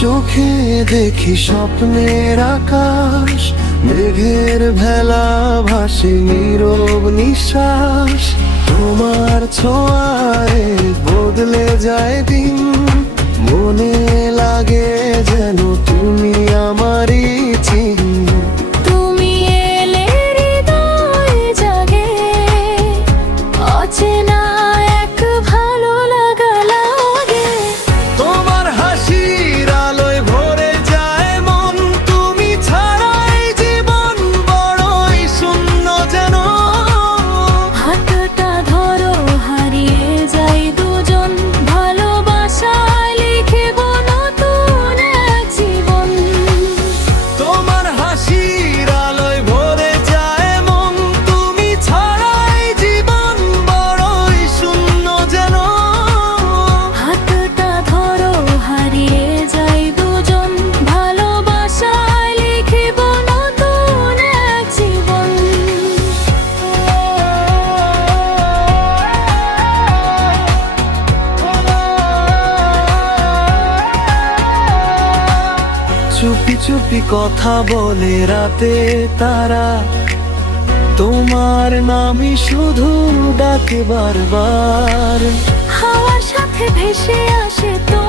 চোখে দেখি স্বপ্নের আকাশ, মেঘের ভেলা ভাসে নীরব নিঃশ্বাস। তোমার ছোঁয়ায় বদলে যায় দিন, মনে লাগে যেন তুমি আমারই চিহ্ন। তুমি এলে হৃদয় জাগে, অচেনা এক ভালো লাগা লাগে। তোমার হাসির আলোয় ভরে যায় মন, তুমি ছাড়াই জীবন বড়ই শূন্য যেন। হাতটা ধরো, হারিয়ে যাই দুজন, ভালোবাসায় লিখিব নতুন এক জীবন। তোমার হাসির আলোয় ভরে যায় মন, তুমি ছাড়াই জীবন বড়ই শূন্য যেন। হাতটা ধরো, হারিয়ে যাই দুজন, ভালোবাসায় লিখিব নতুন এক জীবন। চুপি চুপি কথা বলে রাতে তারা, তোমার নামই শুধু ডাকে বারবার। হাওয়ার সাথে ভেসে আসে তো